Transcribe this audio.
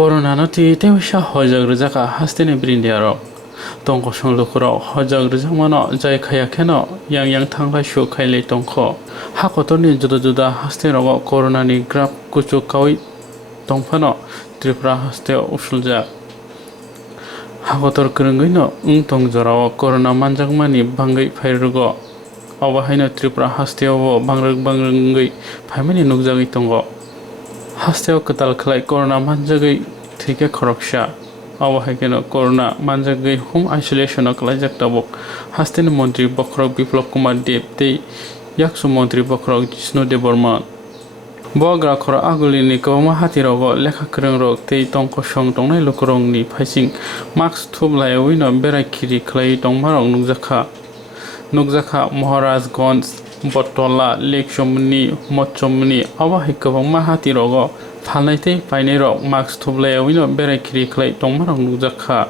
Corona no ti te wisha hojag rujaka hastene brindiaro. Tongko songlukuro hojag rujakmano jai khaya kheno yang thanglai shu khaile tongkho. Hakotorni juda juda haste rogo corona ni grab kuchu kawi tongphano Tripura haste usuljak. Hakotor krungui no tong jorao corona manjakmani bangai phairugo. Awahaino Tripura hasteo bangrangui phaimani nugjagui tongo. Hasteo katal khlai corona manjagui thike khoroksa. Awahaikeno corona manjagui home isolation khlaijak tabok. Hasteni Mantri Bokrok Biplop Kumar Deb tei Yaksu Mantri Bokrok Jishnu Deborman. Bogra khora agulini kwbangma hatirogo lekha kwrwngrok tei tongko song tongnai lukurokni phaising mask thublaiwi no berai khiri khlai tongmarok nukjakha Maharajganj Botola Lekshomni Mochomni awahai kwbangma hatirogo phalnai tei painairok mask thublaiwi no berai khiri khlai tongmarok nukjakha.